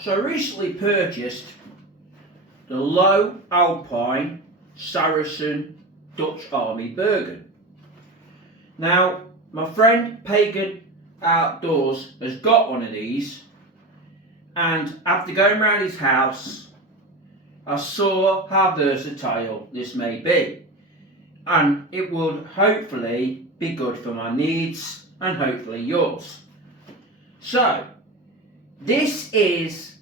So I recently purchased the Lowe Alpine Saracen Dutch Army Bergen. Now, my friend Pagan Outdoors has got one of these, and after going around his house, I saw how versatile this may be, and it would hopefully be good for my needs and hopefully yours. So, this is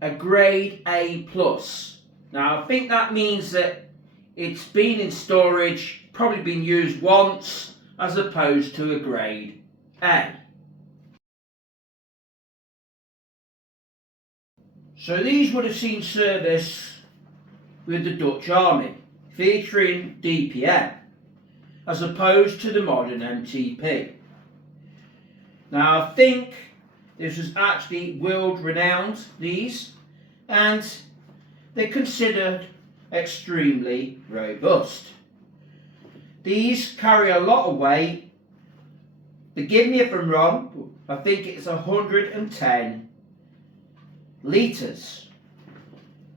a grade A+. Now I think that means that it's been in storage, probably been used once, as opposed to a grade A. So these would have seen service with the Dutch Army, featuring DPM, as opposed to the modern MTP. Now I think this was actually world renowned, these, and they're considered extremely robust. These carry a lot of weight. Forgive me if I'm wrong, I think it's 110 litres.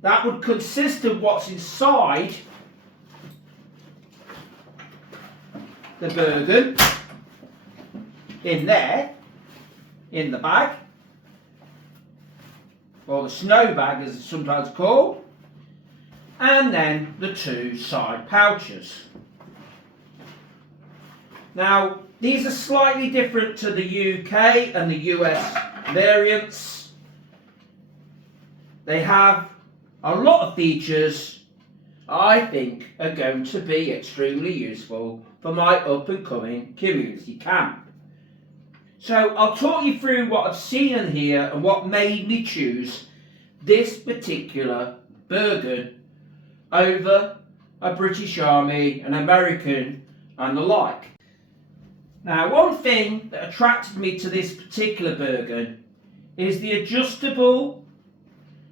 That would consist of what's inside the Bergen, in there, in the bag, or the snow bag as it's sometimes called, and then the two side pouches. Now these are slightly different to the UK and the US variants. They have a lot of features I think are going to be extremely useful for my up and coming community camp. So I'll talk you through what I've seen in here and what made me choose this particular Bergen over a British Army, an American and the like. Now one thing that attracted me to this particular Bergen is the adjustable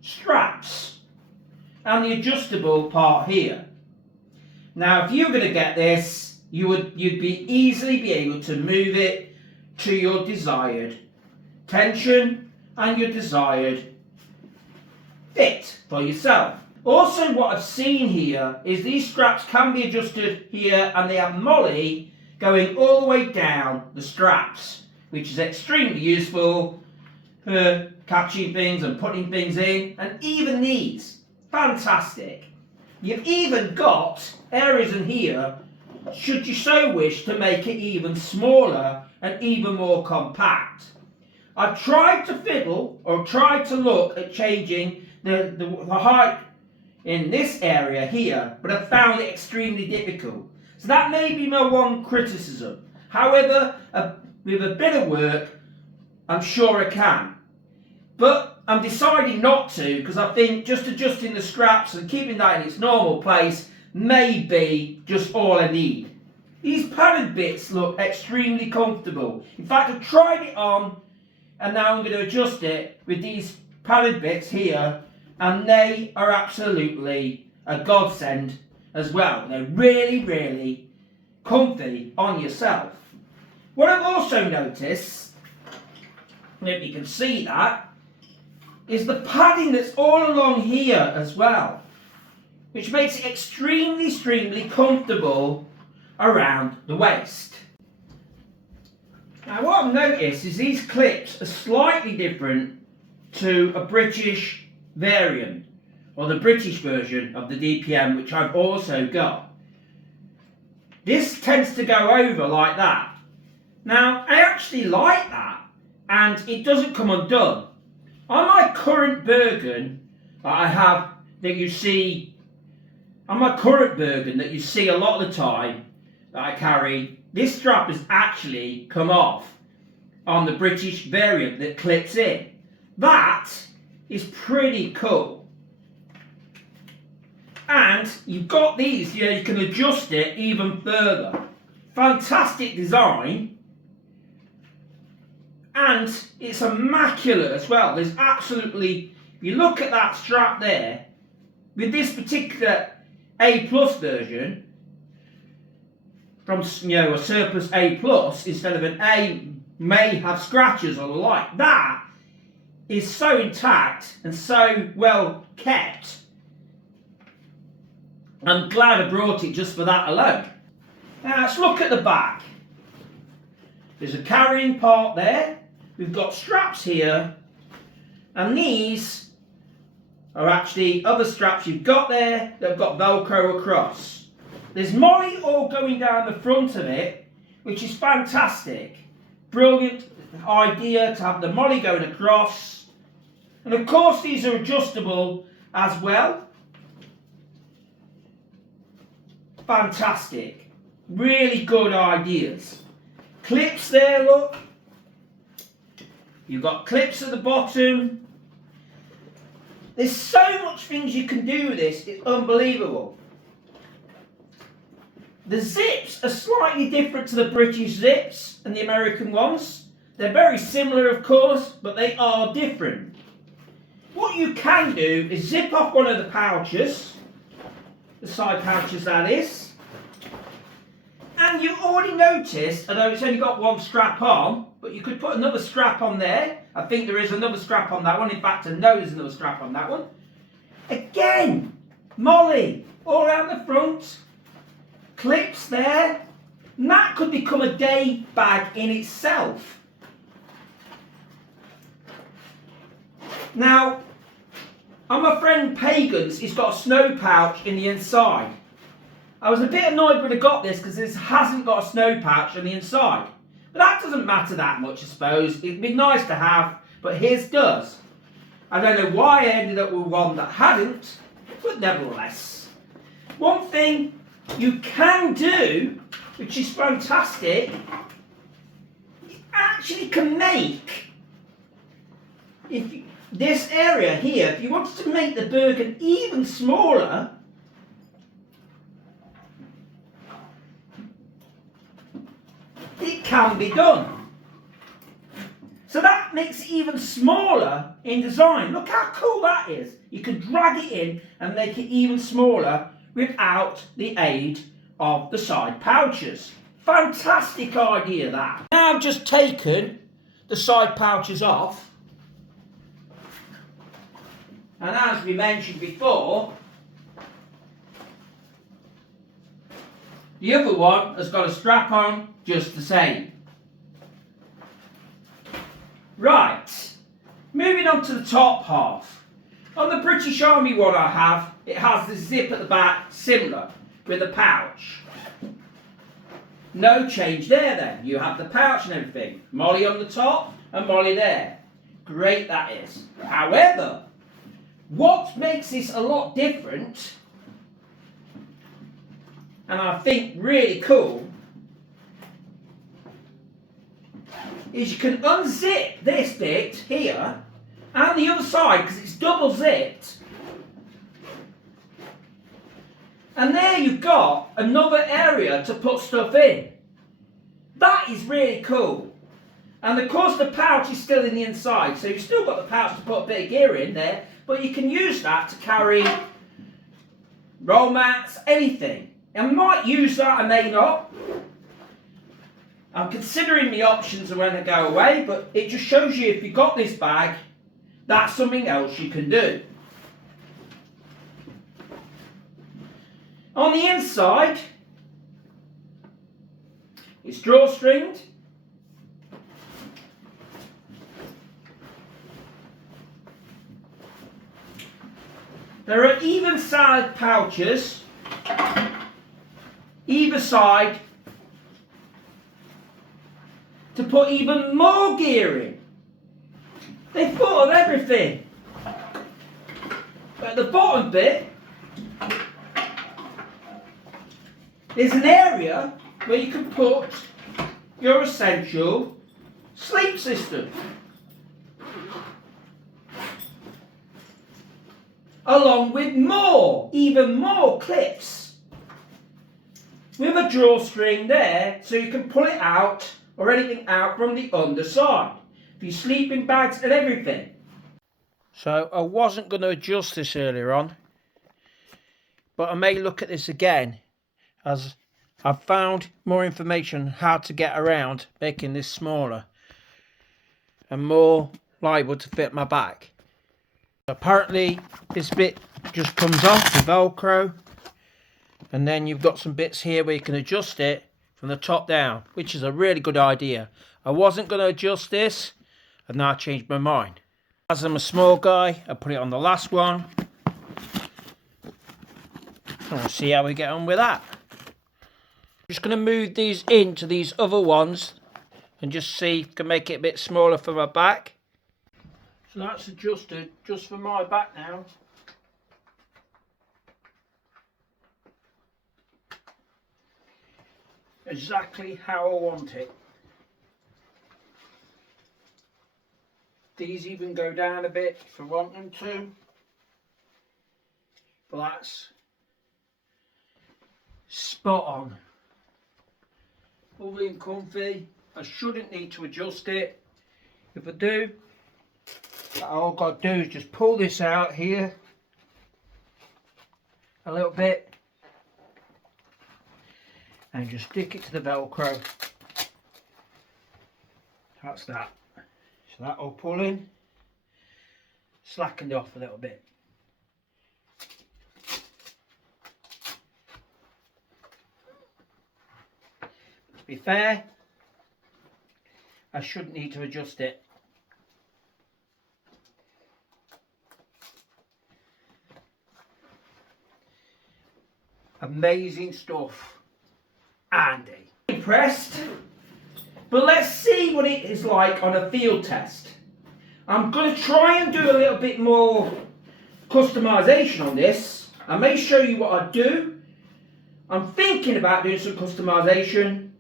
straps and the adjustable part here. Now if you were going to get this, you'd be easily be able to move it to your desired tension and your desired fit for yourself. Also what I've seen here is these straps can be adjusted here, and they have molly going all the way down the straps, which is extremely useful for catching things and putting things in. And even these, fantastic. You've even got areas in here, should you so wish, to make it even smaller and even more compact. I've tried to fiddle or tried to look at changing the height in this area here, but I've found it extremely difficult. So that may be my one criticism. However, with a bit of work, I'm sure I can. But I'm deciding not to, because I think just adjusting the straps and keeping that in its normal place may be just all I need. These padded bits look extremely comfortable. In fact, I've tried it on, and now I'm going to adjust it with these padded bits here, and they are absolutely a godsend as well. They're really, really comfy on yourself. What I've also noticed, and if you can see that, is the padding that's all along here as well, which makes it extremely comfortable around the waist. Now what I've noticed is these clips are slightly different to a British variant, or the British version of the DPM, which I've also got. This tends to go over like that. Now I actually like that, and it doesn't come undone. On my current Bergen that I have, that you see, on my current Bergen that you see a lot of the time that I carry, this strap has actually come off on the British variant that clips in. That is pretty cool. And you've got these here, you can adjust it even further. Fantastic design. And it's immaculate as well. There's absolutely, if you look at that strap there, with this particular A+ version, from a surplus A+ instead of an A may have scratches or the like, that is so intact and so well kept. I'm glad I brought it just for that alone. Now let's look at the back. There's a carrying part there. We've got straps here, and these are actually other straps you've got there that have got Velcro across. There's Molly all going down the front of it, which is fantastic. Brilliant idea to have the Molly going across. And of course these are adjustable as well. Fantastic. Really good ideas. Clips there, look. You've got clips at the bottom. There's so much things you can do with this, it's unbelievable. The zips are slightly different to the British zips and the American ones. They're very similar, of course, but they are different. What you can do is zip off one of the pouches, the side pouches that is, and you already noticed, although it's only got one strap on, but you could put another strap on there. I think there is another strap on that one. In fact, I know there's another strap on that one. Again, Molly all around the front, clips there, and that could become a day bag in itself. Now, on my friend Pagan's, he's got a snow pouch in the inside. I was a bit annoyed when I got this because this hasn't got a snow pouch on the inside. But that doesn't matter that much, I suppose. It'd be nice to have, but his does. I don't know why I ended up with one that hadn't, but nevertheless. One thing you can do, which is fantastic, you actually can make, this area here, if you wanted to make the Bergen even smaller, it can be done. So that makes it even smaller in design. Look how cool that is. You can drag it in and make it even smaller without the aid of the side pouches. Fantastic idea that. Now I've just taken the side pouches off, and as we mentioned before, the other one has got a strap on just the same. Right, moving on to the top half. On the British Army one I have, it has the zip at the back, similar, with a pouch. No change there then. You have the pouch and everything. Molly on the top and Molly there. Great that is. However, what makes this a lot different, and I think really cool, is you can unzip this bit here and the other side because it's double zipped, and there you've got another area to put stuff in. That is really cool. And of course the pouch is still in the inside, so you've still got the pouch to put a bit of gear in there, but you can use that to carry roll mats, anything. I might use that, I may not. I'm considering the options of when I go away, but it just shows you if you've got this bag, that's something else you can do. On the inside, it's drawstringed. There are even side pouches either side to put even more gear in. They've thought of everything. But at the bottom bit, there's an area where you can put your essential sleep system. Along with more, even more clips. With a drawstring there, so you can pull it out or anything out from the underside. For your sleeping bags and everything. So I wasn't going to adjust this earlier on, but I may look at this again as I've found more information how to get around making this smaller and more liable to fit my back. Apparently this bit just comes off the Velcro, and then you've got some bits here where you can adjust it from the top down, which is a really good idea. I wasn't going to adjust this, and now I changed my mind. As I'm a small guy, I put it on the last one. And we'll see how we get on with that. I'm just going to move these into these other ones and just see if I can make it a bit smaller for my back. So that's adjusted just for my back now. Exactly how I want it. These even go down a bit if I want them to. But that's spot on. Lovely and comfy. I shouldn't need to adjust it. If I do, all I've got to do is just pull this out here a little bit and just stick it to the Velcro. That's that. So that'll pull in, slackened off a little bit. To be fair, I shouldn't need to adjust it. Amazing stuff, Andy. Impressed? But let's see what it is like on a field test. I'm going to try and do a little bit more customization on this. I may show you what I do. I'm thinking about doing some customization.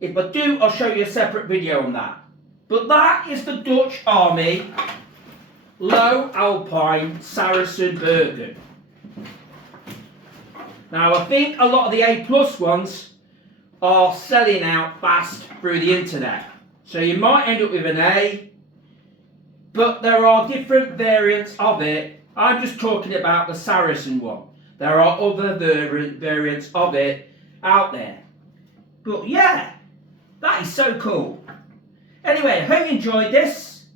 If I do, I'll show you a separate video on that. But that is the Dutch Army Lowe Alpine Saracen Bergen. Now I think a lot of the A+ ones are selling out fast through the internet. So you might end up with an A, but there are different variants of it. I'm just talking about the Saracen one. There are other variants of it out there. But yeah, that is so cool. Anyway, I hope you enjoyed this.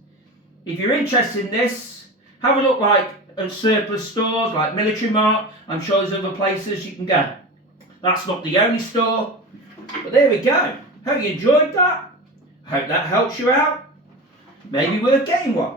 If you're interested in this, have a look at surplus stores like Military Mart. I'm sure there's other places you can go. That's not the only store. But there we go. Hope you enjoyed that. Hope that helps you out. Maybe worth getting one.